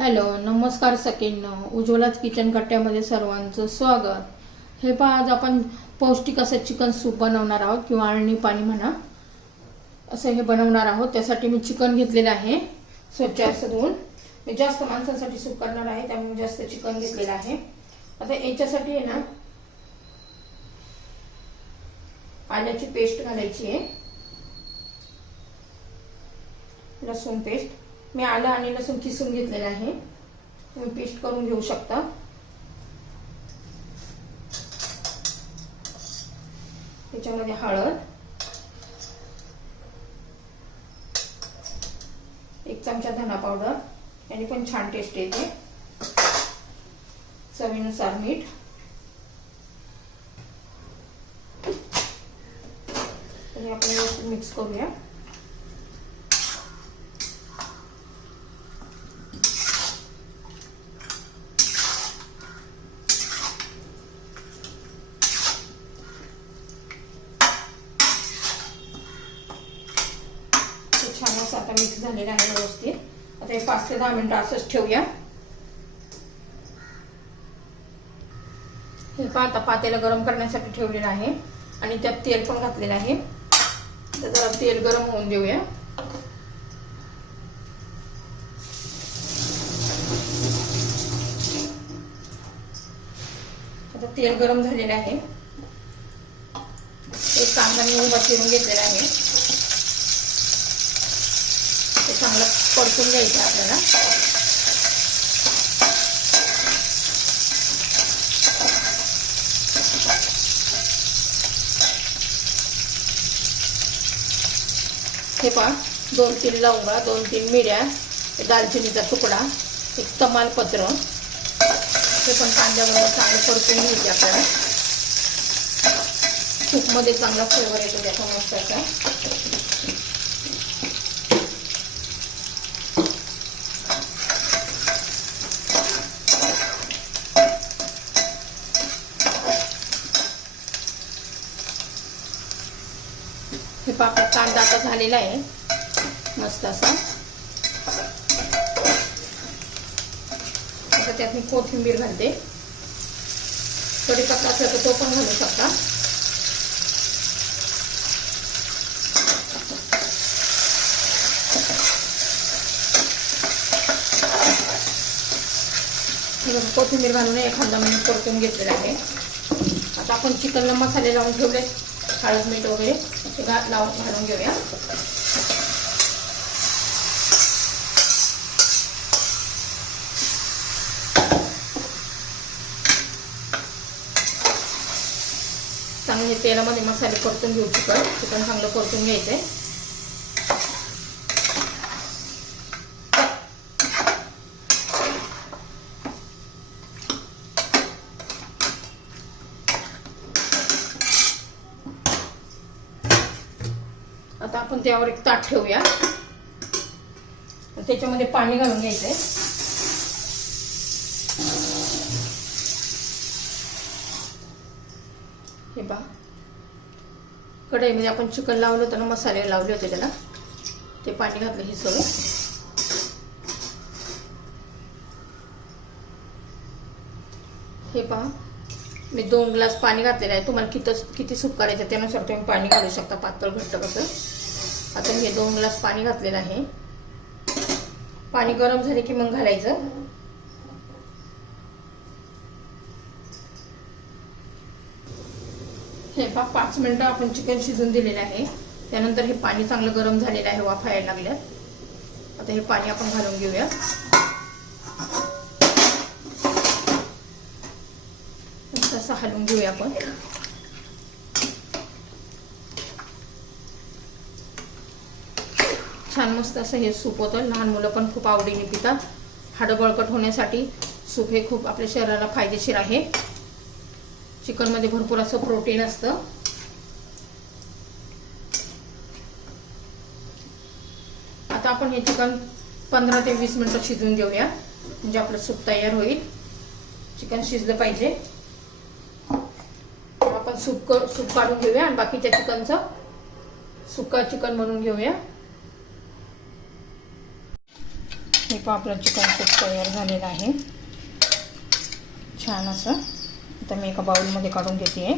Hello नमस्कार सकिन उज्ज्वलाच kitchen कट्ट्यामध्ये सर्वांचं स्वागत. हे पहा आज आपण पौष्टिक असं चिकन सूप बनवणार आहोत किंवा अळणी पाणी म्हणा. असं हे बनवणार आहोत. त्यासाठी मी चिकन घेतलेलं आहे स्वच्छ असं धुवून. मी जास्त माणसांसाठी सूप करणार आहे त्यामुळे मी जास्त चिकन घेतलेलं आहे. आता याच्यासाठी आहे ना आल्याची पेस्ट घालायची आहे. लसूण पेस्ट. मी आलं आणि लसूण किसून घेतलेलं आहे. तुम्ही पेस्ट करून घेऊ शकता. त्याच्यामध्ये हळद. एक चमचा धना पावडर याने पण छान टेस्ट येते. चवीनुसार मीठ. आपण मिक्स करूया हे छान असं आता मिक्स झालेला आहे व्यवस्थित. आता हे पाच ते दहा मिनिटं असंच ठेवूया. हे पहा आता पातेला गरम करण्यासाठी ठेवलेलं आहे. आणि त्यात तेल पण घातलेलं आहे. तर जरा तेल गरम होऊन देऊया. आता तेल गरम झालेलं आहे. एक कांदा मी उभा चिरून घेतलेला आहे. ते चांगलं परतून घ्यायचं आपल्याला. हे पहा दोन तीन लवंगा दोन तीन मिऱ्या दालचिनीचा तुकडा एक तमालपत्र. हे पण कांद्याबरोबर चांगलं परतून घ्यायचे आपल्याला. सूपमध्ये चांगला फ्लेवर येतो त्याचा. मस्त्याचा हे पापड कांदा आता झालेला आहे. मस्त असा. आता त्यात मी कोथिंबीर घालते. कढीपत्ता असला तर तो पण घालू शकता. कोथिंबीर घालून एखादा मिनिट परतून घेतलेला आहे. आता आपण चिकनला मसाले लावून ठेवले. हळद मीठ वगैरे ते घात लावून घालून घेऊया चांगले तेलामध्ये मसाले परतून घेऊ चिकन चिकन चांगलं परतून घ्यायचंय आहे आपण त्यावर एक ताट ठेवूया. त्याच्यामध्ये पाणी घालून घ्यायचं आहे हे पहा. कढईमध्ये आपण चिकन लावलं होतं ना मसाले लावले होते त्याला. ते पाणी घातलं हे सगळं. हे पहा. मी दोन ग्लास पाणी घातलेलं आहे. तुम्हाला किती किती सूप करायचं त्यानुसार तुम्ही पाणी घालू शकता. पातळ घट्ट कसं. आता हे दोन ग्लास पाणी घातलेलं आहे. पाणी गरम झाले की मग घालायचं. हे पा पाच मिनिटं आपण चिकन शिजून दिलेलं आहे. त्यानंतर हे पाणी चांगलं गरम झालेलं आहे वाफा यायला लागल्यात. आता हे पाणी आपण घालून घेऊया. तसं हलवून घेऊया आपण. छान मस्त असं हे सूप होतं. लहान मुलं पण खूप आवडीने पितात. हाडं बळकट होण्यासाठी सूप हे खूप आपल्या शरीराला फायदेशीर आहे. चिकनमध्ये भरपूर असं प्रोटीन असतं. आता आपण हे चिकन पंधरा ते वीस मिनटं शिजून घेऊया. म्हणजे आपलं सूप तयार होईल. चिकन शिजलं पाहिजे. आपण सूप सूप काढून घेऊया आणि बाकीच्या चिकनचं सुका चिकन बनवून घेऊया. हे पण चिकन सूप तयार झालेलं आहे. छान असं. आता मी एका बाउलमध्ये काढून घेते आहे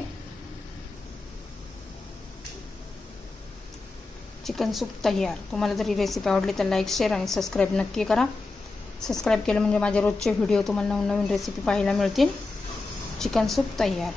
चिकन सूप तयार. तुम्हाला जर ही रेसिपी आवडली तर लाईक शेअर आणि सबस्क्राईब नक्की करा. सबस्क्राईब केलं म्हणजे माझे रोजचे व्हिडिओ तुम्हाला नवनवीन रेसिपी पाहायला मिळतील. चिकन सूप तयार.